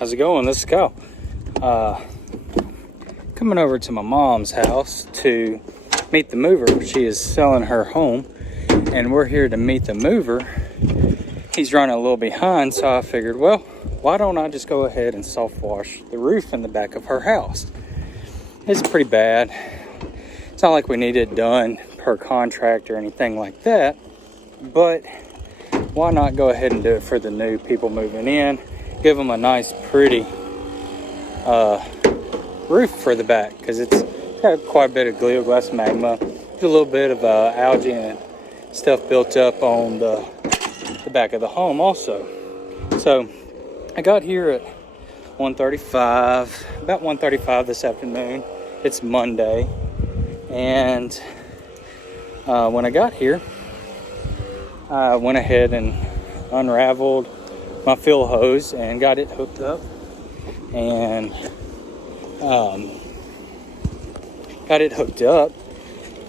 How's it going? This is Kyle. Coming over to my mom's house to meet the mover. She is selling her home, and we're here to meet the mover. He's running a little behind, so I figured, well, why don't I just go ahead and soft wash the roof in the back of her house? It's pretty bad. It's not like we need it done per contract or anything like that, but why not go ahead and do it for the new people moving in? Give them a nice, pretty roof for the back, because it's got quite a bit of Gleoglass magma. There's a little bit of algae and stuff built up on the back of the home also. So I got here at 1:35, about 1:35 this afternoon. It's Monday, and when I got here, I went ahead and unraveled my fill hose and got it hooked up, and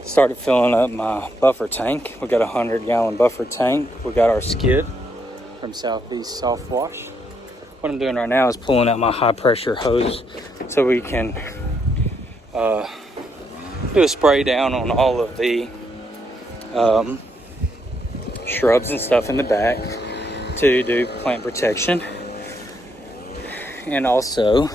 started filling up my buffer tank. We got a 100-gallon buffer tank. We got our skid from Southeast Soft Wash. What I'm doing right now is pulling out my high pressure hose so we can do a spray down on all of the shrubs and stuff in the back to do plant protection, and also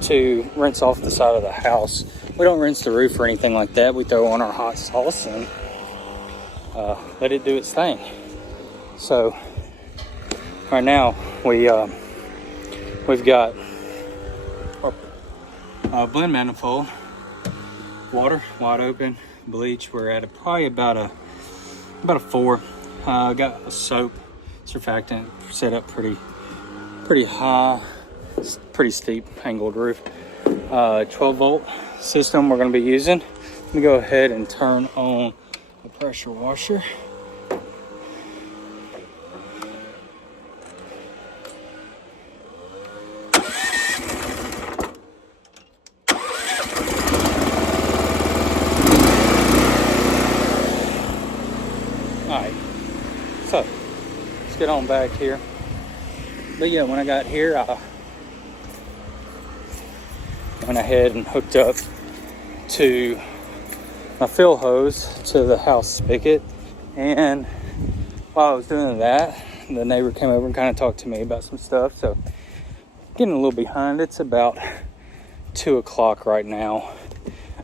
to rinse off the side of the house. We don't rinse the roof or anything like that. We throw on our hot sauce and let it do its thing. So right now we've got a blend manifold, water wide open, bleach. We're at probably about a 4. Got a soap surfactant set up pretty high, pretty steep angled roof. 12-volt system we're going to be using. Let me go ahead and turn on the pressure washer. Alright, so let's get on back here. But yeah, when I got here, I went ahead and hooked up to my fill hose to the house spigot. And while I was doing that, the neighbor came over and kind of talked to me about some stuff. So getting a little behind. It's about 2 o'clock right now.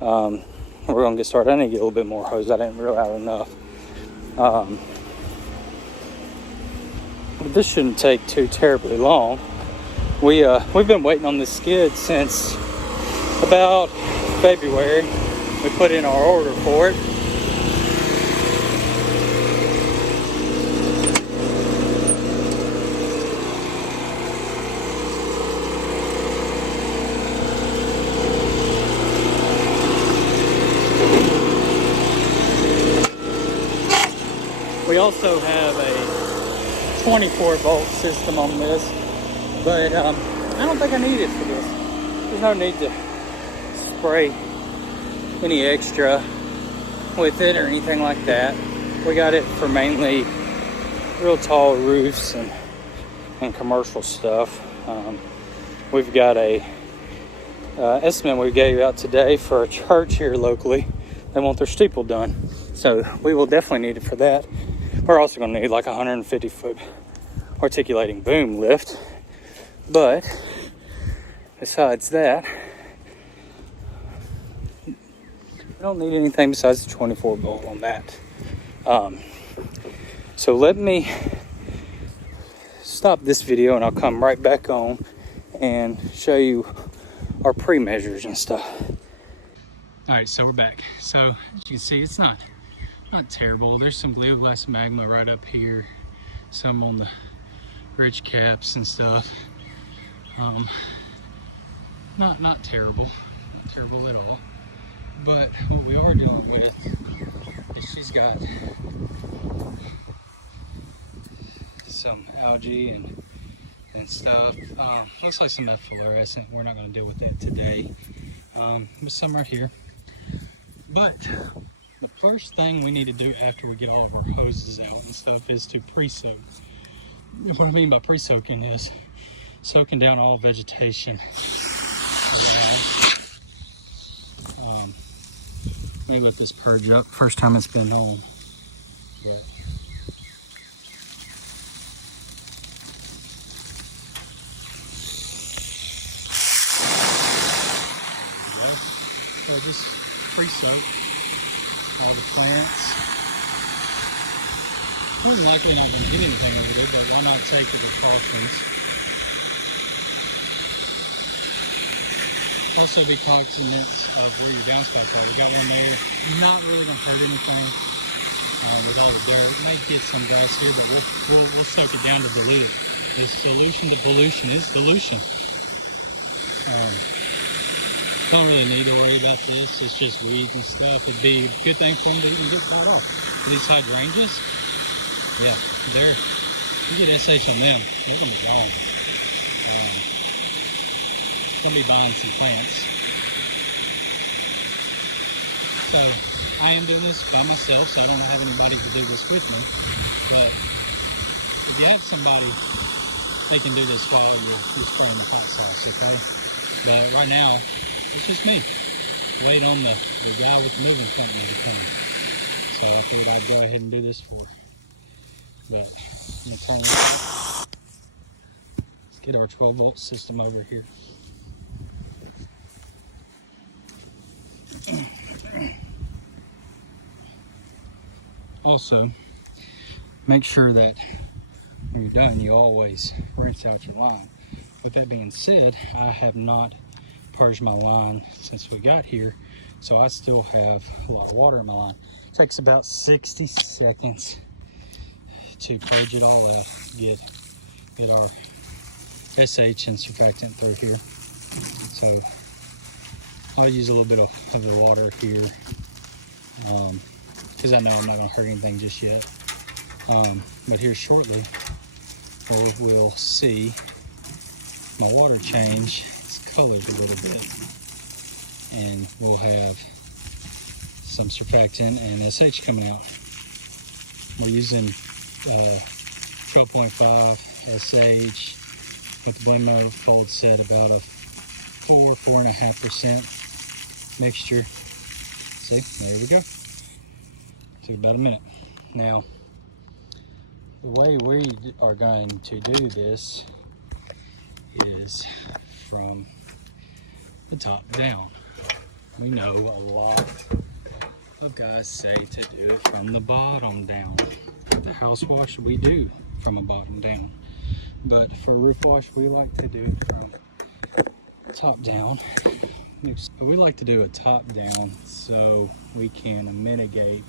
We're going to get started. I need to get a little bit more hose. I didn't really have enough. But this shouldn't take too terribly long. We've been waiting on this skid since about February. We put in our order for it. We also have a 24-volt system on this, but I don't think I need it for this. There's no need to spray any extra with it or anything like that. We got it for mainly real tall roofs and commercial stuff. We've got a estimate we gave out today for a church here locally. They want their steeple done, so we will definitely need it for that. We're also going to need like a 150-foot articulating boom lift. But besides that, we don't need anything besides the 24-volt on that. So let me stop this video and I'll come right back on and show you our pre-measures and stuff. Alright, so we're back. So as you can see, it's not terrible. There's some Gleoglass magma right up here, some on the ridge caps and stuff. Not terrible, not terrible at all. But what we are dealing with is she's got some algae and stuff. Looks like some efflorescent. We're not going to deal with that today. There's some right here. But the first thing we need to do after we get all of our hoses out and stuff is to pre-soak. what I mean by pre-soaking is soaking down all vegetation. Let me let this purge up. First time it's been on yet. So just pre-soak all the plants. More than likely not going to get anything over there, but why not take the precautions? Also be cognizant of where your downspouts are. We got one there, not really going to hurt anything with all the dirt. Might get some grass here, but we'll soak it down to dilute it. The solution to pollution is dilution. Don't really need to worry about this. It's just weeds and stuff. It'd be a good thing for them to even get that off. But these hydrangeas, yeah, you get SH on them, they're gonna be gone. Gonna be buying some plants. So I am doing this by myself, so I don't have anybody to do this with me. But if you have somebody, they can do this while you're spraying the hot sauce, okay? But right now, it's just me. Wait on the guy with the moving company to come. So I figured I'd go ahead and do this for her. But I'm gonna turn it on. Let's get our 12-volt system over here. Also, make sure that when you're done, you always rinse out your line. With that being said, I have not purged my line since we got here, so I still have a lot of water in my line. It takes about 60 seconds to purge it all out, get our SH and surfactant through here. So I'll use a little bit of the water here because I know I'm not going to hurt anything just yet. But here shortly we'll see my water change its colors a little bit, and we'll have some surfactant and SH coming out. We're using 12.5 SH with the blend manifold set about a 4.5% mixture. See, there we go. Took about a minute. Now, the way we are going to do this is from the top down. We know a lot of guys say to do it from the bottom down. The house wash we do from a bottom down, but for roof wash we like to do it from top down. We like to do a top down so we can mitigate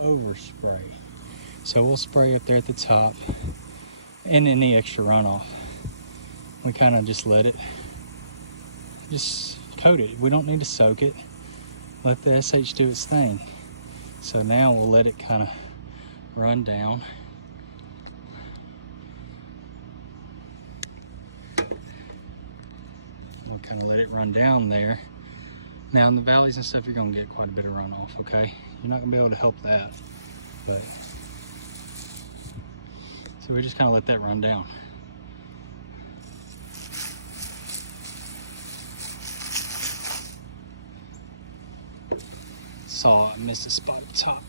overspray. So we'll spray up there at the top, and any extra runoff we kind of just let it just coat it. We don't need to soak it. Let the SH do its thing. So now we'll let it kind of run down. We'll kind of let it run down there. Now in the valleys and stuff, you're going to get quite a bit of runoff, okay? You're not going to be able to help that. But so we just kind of let that run down. Saw I missed a spot at the top.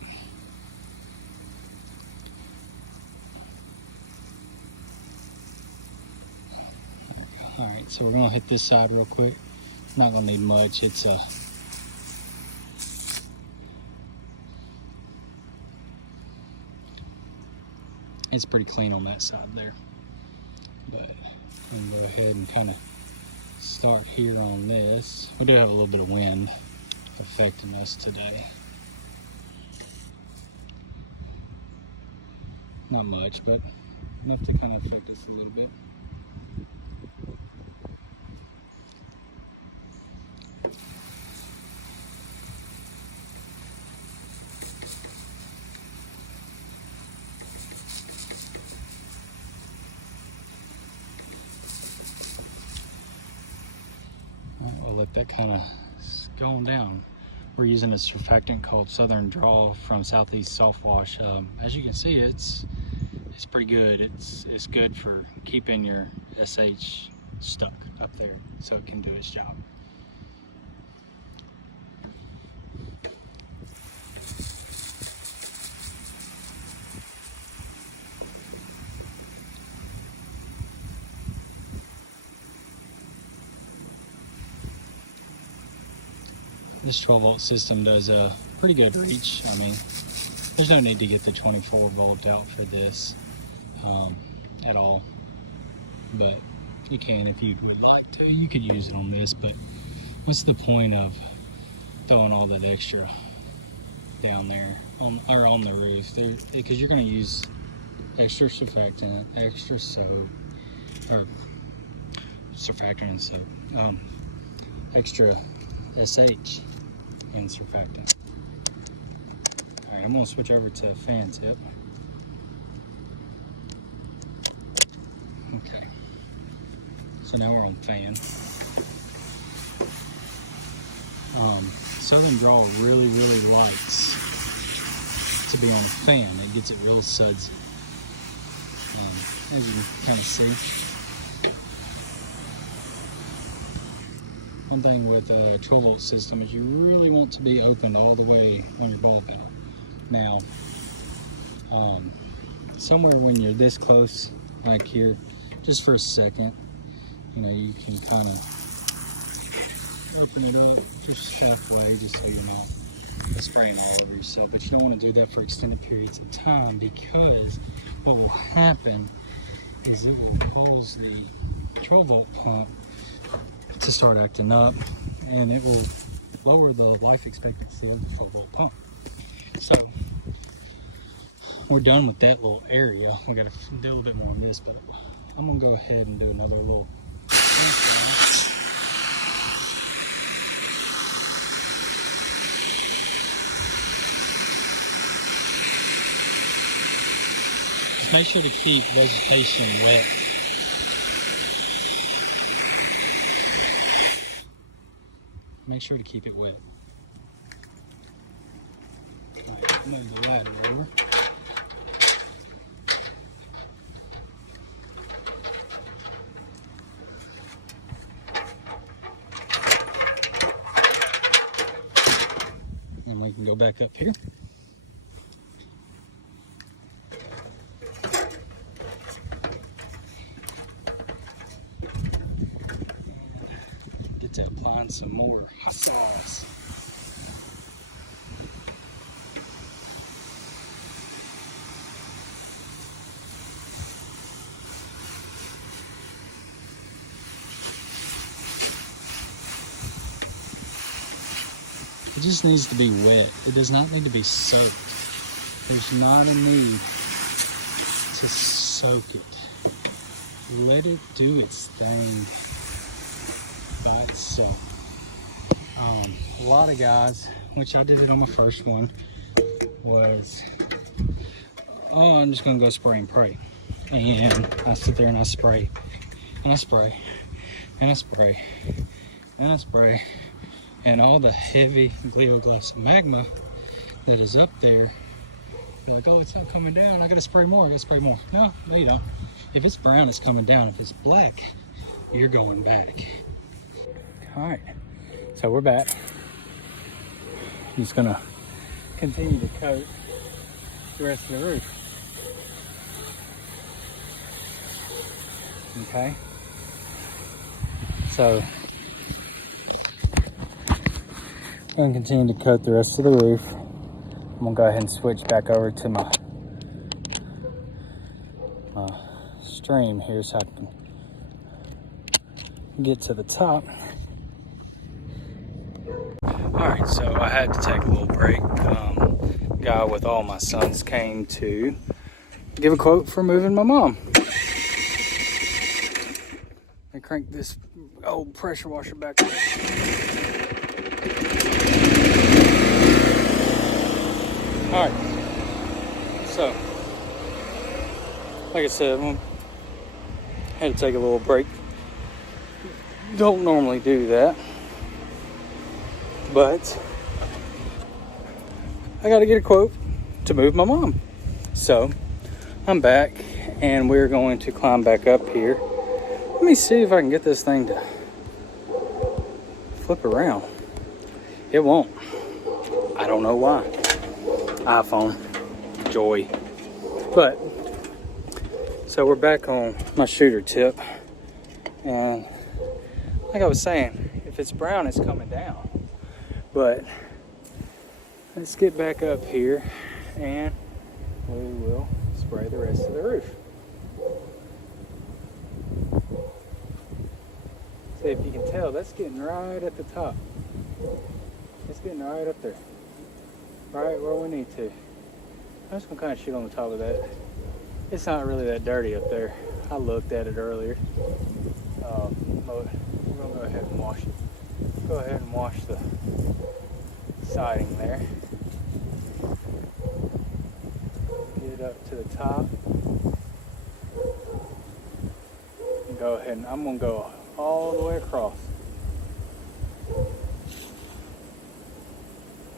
Alright, so we're gonna hit this side real quick. Not gonna need much. It's pretty clean on that side there. But we can go ahead and kind of start here on this. We do have a little bit of wind affecting us today. Not much, but enough to kind of affect us a little bit. We'll let that kind of go on down. We're using a surfactant called Southern Draw from Southeast Soft Wash. As you can see, it's it's pretty good. It's good for keeping your SH stuck up there so it can do its job. This 12-volt system does a pretty good reach. I mean, there's no need to get the 24-volt out for this at all, but you can if you would like to. You could use it on this, but what's the point of throwing all that extra down there on the roof? Because you're going to use extra surfactant, extra soap, or surfactant and soap, extra SH and surfactant. Alright, I'm going to switch over to fan tip. Okay, so now we're on fan. Southern Draw really likes to be on a fan. It gets it real sudsy, as you can kind of see. One thing with a 12-volt system is you really want to be open all the way on your ball valve. Now, somewhere when you're this close, like here, just for a second, you know, you can kind of open it up just halfway, just so you're not spraying all over yourself. But you don't want to do that for extended periods of time, because what will happen is it will cause the 12-volt pump to start acting up, and it will lower the life expectancy of the 12-volt pump. So we're done with that little area. We got to do a little bit more on this, but I'm gonna go ahead and do another little just make sure to keep vegetation wet. Make sure to keep it wet. Alright, move the ladder over. And we can go back up here. Get to applying some more hot sauce. It just needs to be wet. It does not need to be soaked. There's not a need to soak it. Let it do its thing by itself. A lot of guys, which I did it on my first one, was, oh, I'm just gonna go spray and pray. And I sit there and I spray, and I spray, and I spray, and I spray, and all the heavy glioblastoma that is up there, you're like, oh, it's not coming down, I gotta spray more, I gotta spray more. No, you don't. If it's brown, it's coming down. If it's black, you're going back. All right, so we're back. I'm just gonna continue to coat the rest of the roof. Okay, so I'm gonna continue to coat the rest of the roof. I'm gonna go ahead and switch back over to my stream here so I can get to the top. Alright, so I had to take a little break. Guy with all my sons came to give a quote for moving my mom. I cranked this old pressure washer back there. Alright, so like I said, I had to take a little break. Don't normally do that, but I got to get a quote to move my mom. So I'm back and we're going to climb back up here. Let me see if I can get this thing to flip around. It won't. I don't know why. iPhone. Joy. But, so we're back on my shooter tip. And like I was saying, if it's brown, it's coming down. But let's get back up here and we will spray the rest of the roof. See if you can tell, that's getting right at the top. It's getting right up there. Right where we need to. I'm just gonna kind of shoot on the top of that. It's not really that dirty up there. I looked at it earlier. But we're gonna go ahead and wash it. Go ahead and wash the siding there. Get up to the top. And go ahead and I'm gonna go all the way across.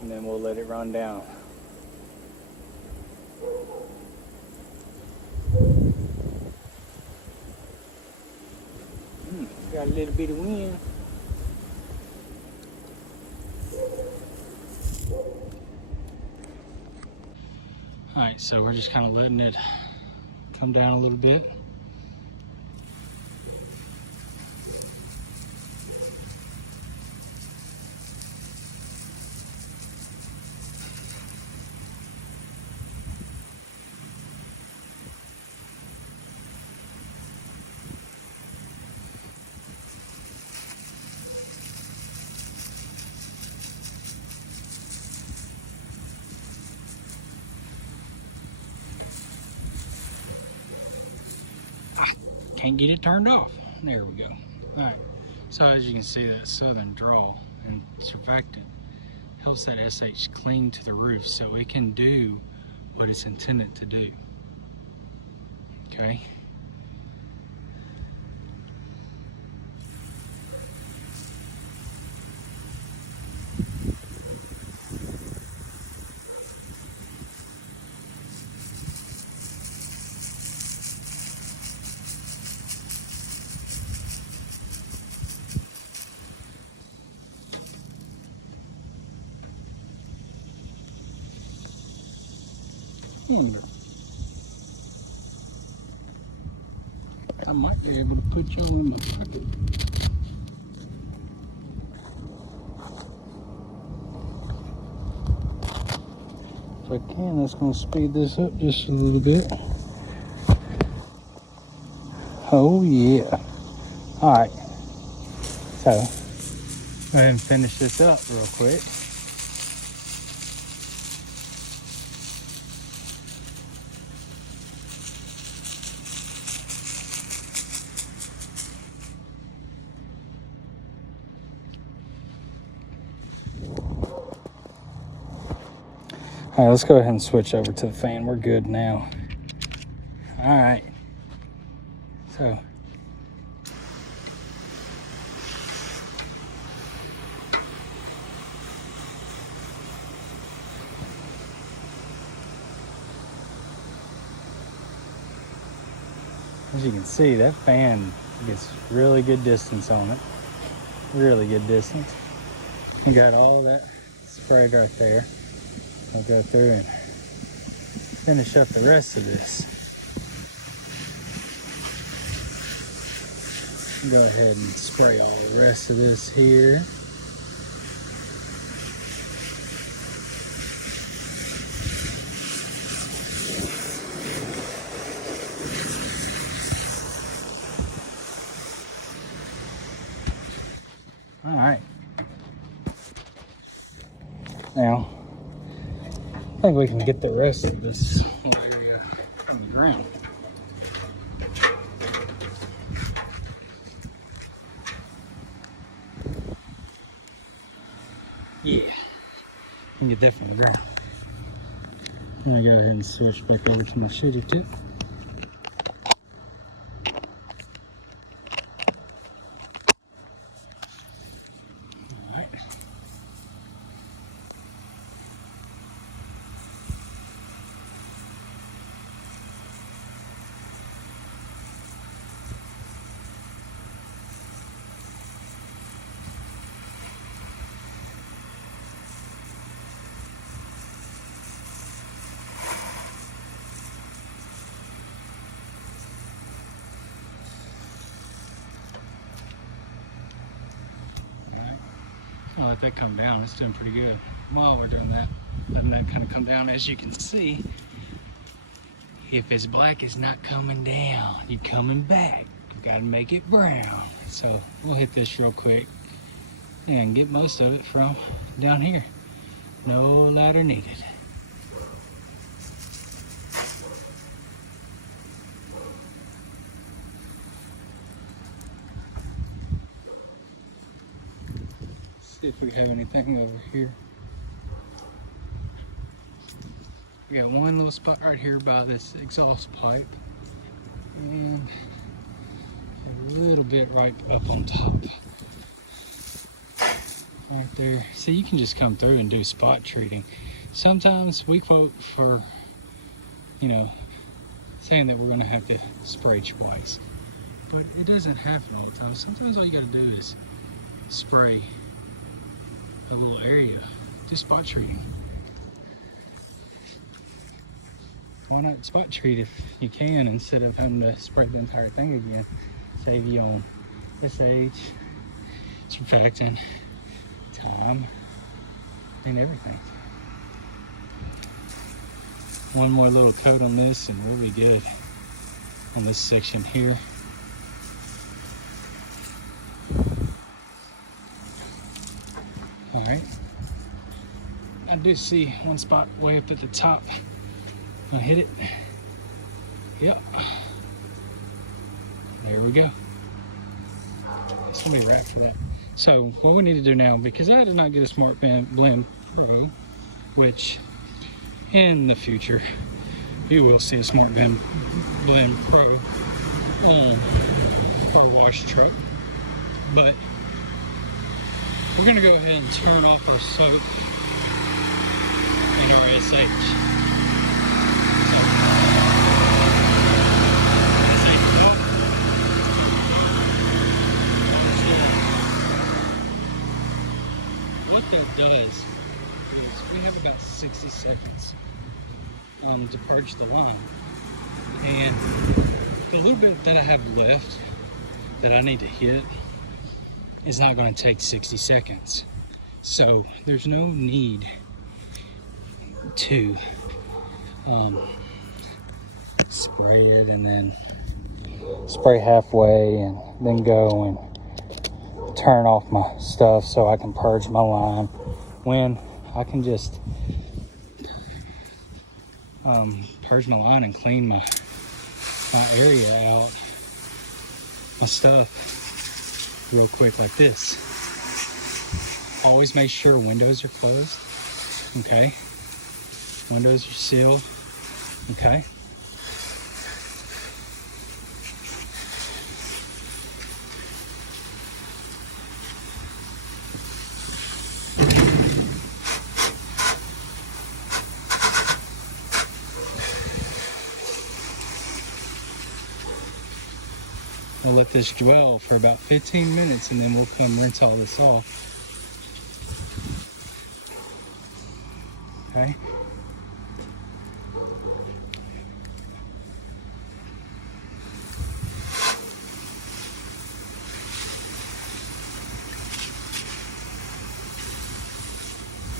And then we'll let it run down. Got a little bit of wind. Alright, so we're just kind of letting it come down a little bit. Can't get it turned off. There we go. All right. So as you can see, that southern draw and surfactant helps that SH cling to the roof so it can do what it's intended to do. Okay. I might be able to put you on in my pocket. If I can, that's going to speed this up just a little bit. Oh yeah. Alright. So, go ahead and finish this up real quick. All right, let's go ahead and switch over to the fan. We're good now. All right. So, as you can see, that fan gets really good distance on it. Really good distance. I got all that sprayed right there. I'll go through and finish up the rest of this. Go ahead and spray all the rest of this here. All right. Now, I think we can get the rest of this whole area on the ground. Yeah, you can get that from the ground. I'm gonna go ahead and switch back over to my shitty tip. I'll let that come down. It's doing pretty good. While we're doing that, letting that kind of come down, as you can see, if it's black, it's not coming down. You're coming back. You gotta make it brown. So we'll hit this real quick and get most of it from down here. No ladder needed. See if we have anything over here. We got one little spot right here by this exhaust pipe, and a little bit right up on top. Right there. See, you can just come through and do spot treating. Sometimes we quote for, saying that we're gonna have to spray twice, but it doesn't happen all the time. Sometimes all you gotta do is spray a little area, do spot treating. Why not spot treat if you can, instead of having to spray the entire thing again? Save you on SH, surfactant, time, and everything. One more little coat on this and we'll be good on this section here. All right. I do see one spot way up at the top. I hit it. Yep. There we go. It's gonna be right for that. So what we need to do now, because I did not get a Smart Blend Pro, which in the future you will see a Smart Blend Pro on our wash truck, but we're gonna go ahead and turn off our soap and our SH. What that does is we have about 60 seconds to purge the line, and the little bit that I have left that I need to hit is not going to take 60 seconds, so there's no need to spray it and then spray halfway and then go and turn off my stuff so I can purge my line, when I can just purge my line and clean my area out, my stuff, real quick like this. Always make sure windows are closed, okay? Windows are sealed, okay? We'll let this dwell for about 15 minutes and then we'll come rinse all this off. Okay.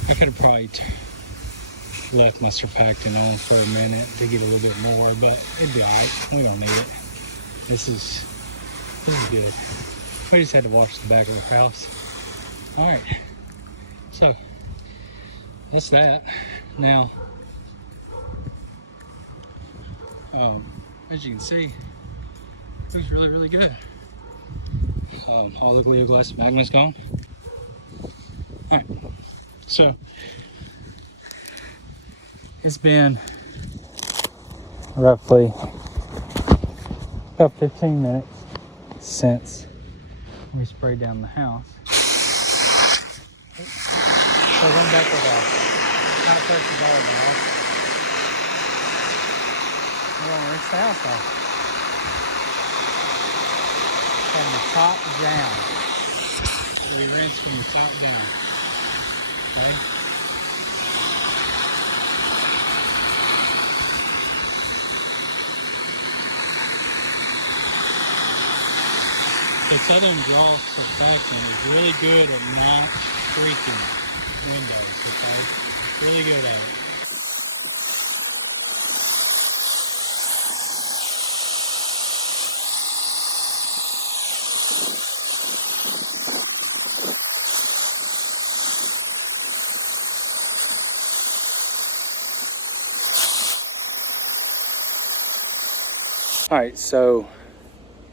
I could have probably left my surfactant on for a minute to get a little bit more, but it'd be alright. We don't need it. This is good. We just had to wash the back of the house. Alright. So that's that. Now, as you can see, it was really, really good. All the Cleo glass magma's gone. Alright. So it's been roughly about 15 minutes since we sprayed down the house. So I went back with a high pressure water valve. We're gonna rinse the house off from the top down. We rinse from the top down. Okay. The Southern Draw surfactant is really good at not freaking windows, okay? Really good at it. All right, so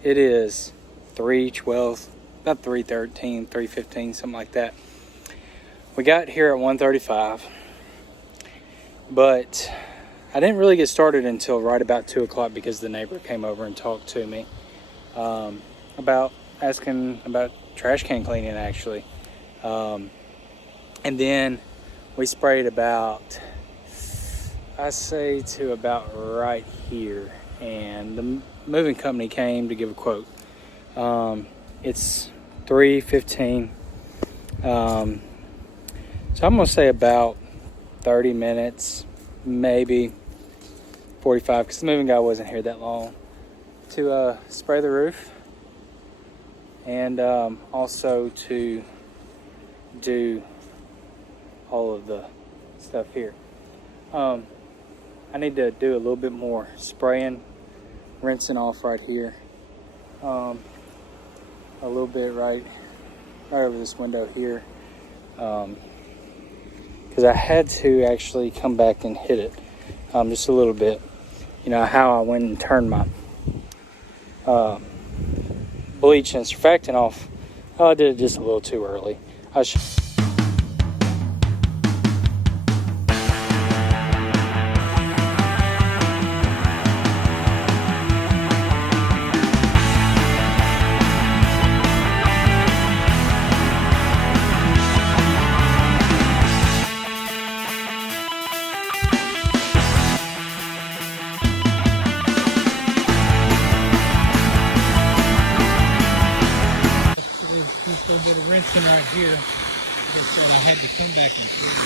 it is 3:12, about 3:13, 3:15, something like that. We got here at 1:35, but I didn't really get started until right about 2 o'clock because the neighbor came over and talked to me about asking about trash can cleaning, actually. And then we sprayed about, I say, to about right here. And the moving company came to give a quote. It's 3:15. So I'm gonna say about 30 minutes, maybe 45, because the moving guy wasn't here that long, to spray the roof, and also to do all of the stuff here. I need to do a little bit more spraying, rinsing off right here, a little bit right over this window here, because I had to actually come back and hit it just a little bit. You know how I went and turned my bleach and surfactant off. I did it just a little too early. I should. A little bit of rinsing right here. Like I said, I had to come back and clean it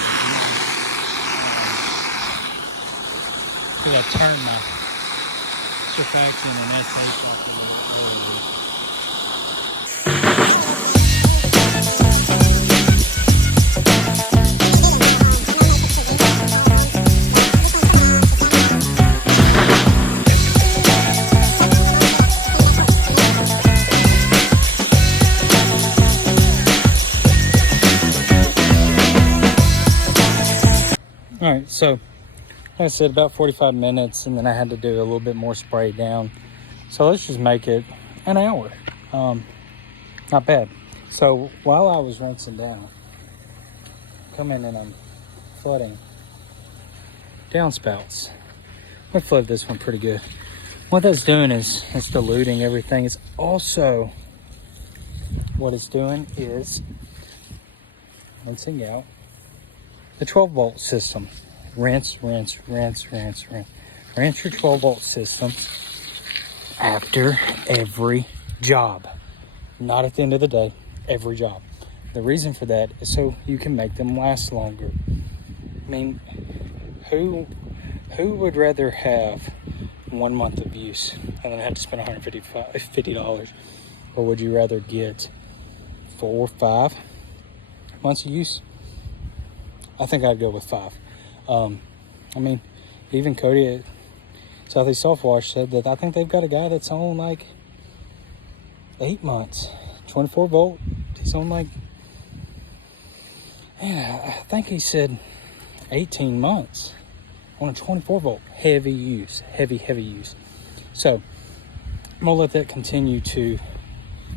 because I turned my surfactant and SH off a little bit earlier. All right, so like I said, about 45 minutes, and then I had to do a little bit more spray down. So let's just make it an hour. Not bad. So while I was rinsing down, come in and I'm flooding downspouts. I flooded this one pretty good. What that's doing is it's diluting everything. It's also, what it's doing is rinsing out the 12-volt system. Rinse, rinse, rinse, rinse, rinse. Rinse your 12-volt system after every job. Not at the end of the day, every job. The reason for that is so you can make them last longer. I mean, who would rather have 1 month of use and then have to spend $150? Or would you rather get 4 or 5 months of use? I think I'd go with 5. I mean, even Cody at Southeast Soft Wash said that I think they've got a guy that's on like 8 months, 24 volt. He's on like, yeah, I think he said 18 months on a 24 volt. Heavy use, heavy use. So I'm gonna let that continue to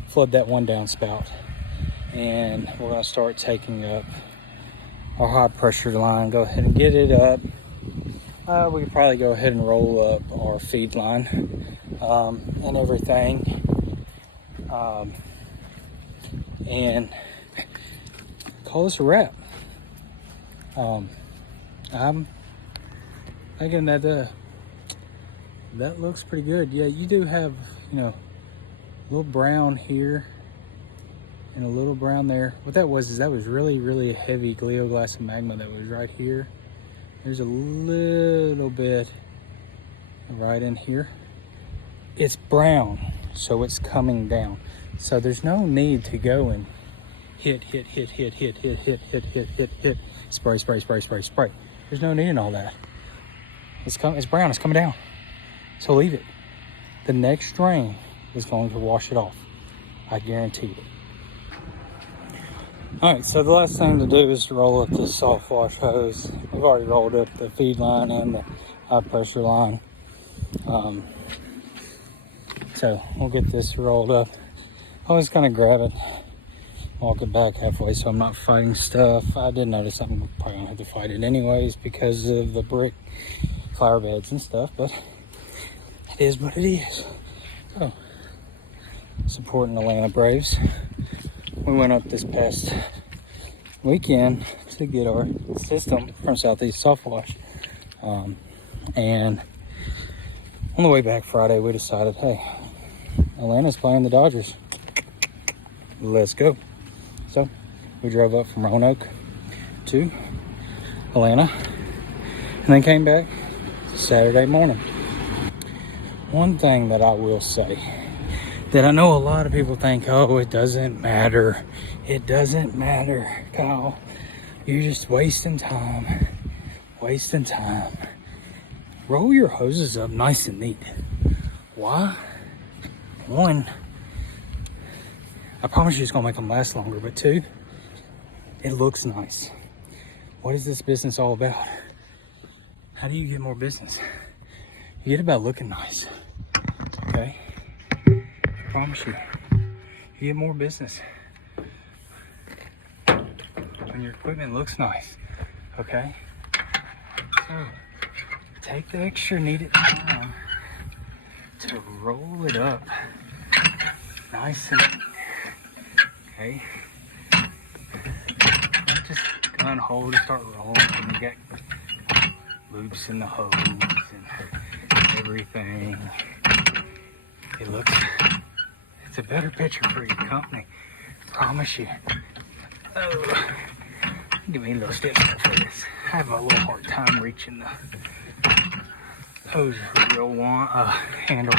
flood that one downspout, and we're gonna start taking up our high pressure line. Go ahead and get it up. We could probably go ahead and roll up our feed line and everything, and call this a wrap. I'm thinking that that looks pretty good. Yeah, you do have, you know, a little brown here and a little brown there. What that was is that was really heavy Gleoglass and Magma that was right here. There's a little bit right in here. It's brown, so it's coming down. So there's no need to go and hit. Spray. There's no need in all that. It's brown, it's coming down. So leave it. The next rain is going to wash it off. I guarantee it. Alright, so the last thing to do is to roll up this soft wash hose. We've already rolled up the feed line and the high pressure line. So we'll get this rolled up. I'm just gonna grab it, walk it back halfway so I'm not fighting stuff. I did notice I'm probably gonna have to fight it anyways because of the brick flower beds and stuff, but it is what it is. So, supporting the Atlanta Braves. We went up this past weekend to get our system from Southeast Soft Wash. And on the way back Friday, we decided, hey, Atlanta's playing the Dodgers. Let's go. So we drove up from Roanoke to Atlanta and then came back Saturday morning. One thing that I will say that I know a lot of people think, oh, it doesn't matter. It doesn't matter, Kyle. You're just wasting time. Roll your hoses up nice and neat. Why? One, I promise you it's gonna make them last longer, but two, it looks nice. What is this business all about? How do you get more business? You get about looking nice, okay? I promise you, you get more business when your equipment looks nice, okay? So, take the extra needed time to roll it up nice and neat, okay? Not just gun hold and start rolling and you got loops in the hose and everything. It's a better picture for your company, promise you. Oh, give me a little stiff for this. I have a little hard time reaching the hose real handle.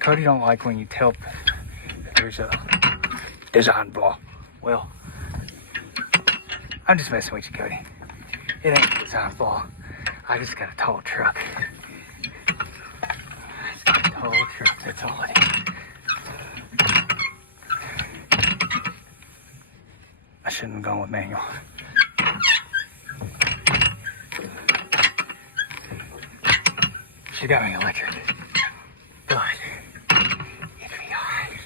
Cody don't like when you tell there's a design flaw. Well, I'm just messing with you, Cody. It ain't a design flaw. I just got a tall truck. Tall truck, that's all it is. I shouldn't have gone with manual. She got me electric. But it'll be alright.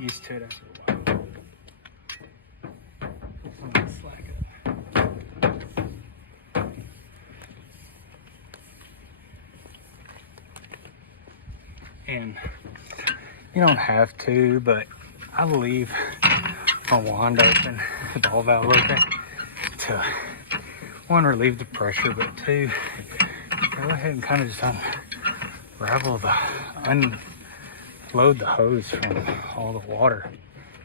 Used to it after a while. I'm gonna slack up. And you don't have to, but I leave my wand open, the ball valve open, to one, relieve the pressure, but two, go ahead and kind of just unload the hose from all the water.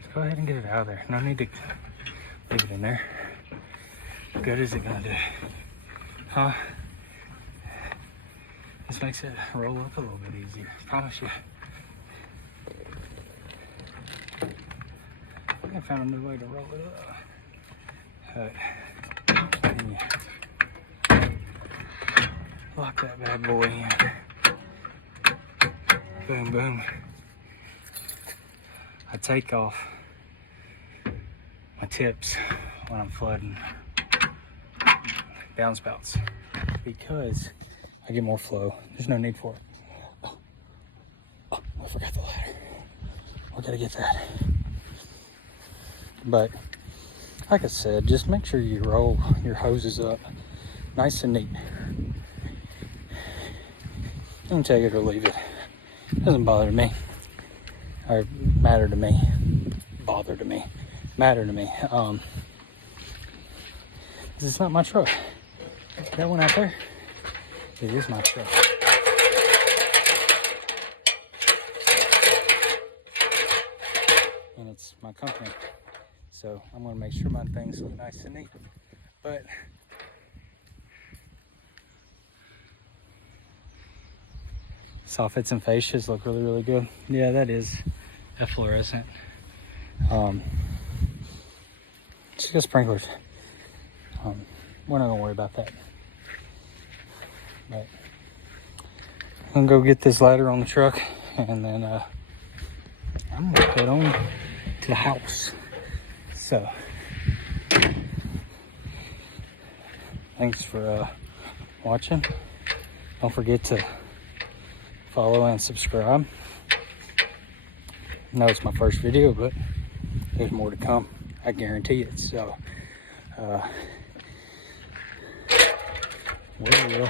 Just go ahead and get it out of there. No need to leave it in there. What good is it gonna do? Huh? This makes it roll up a little bit easier. I promise you. I think I found a new way to roll it up. And lock that bad boy in. Boom, boom. I take off my tips when I'm flooding downspouts because I get more flow. There's no need for it. Oh, I forgot the ladder. We gotta get that. But like I said, just make sure you roll your hoses up nice and neat. You can take it or leave it. It doesn't bother me. Or matter to me. Bother to me. Matter to me. Because it's not my truck. That one out there, it is my truck. And it's my company. So I'm going to make sure my things look nice and neat. But Soffits and fascias look really, really good. Yeah, that is efflorescent. Just got sprinklers. We're not gonna worry about that. But I'm gonna go get this ladder on the truck, and then I'm gonna head on to the house. So thanks for watching. Don't forget to follow and subscribe. I know it's my first video, but there's more to come. I guarantee it. So we will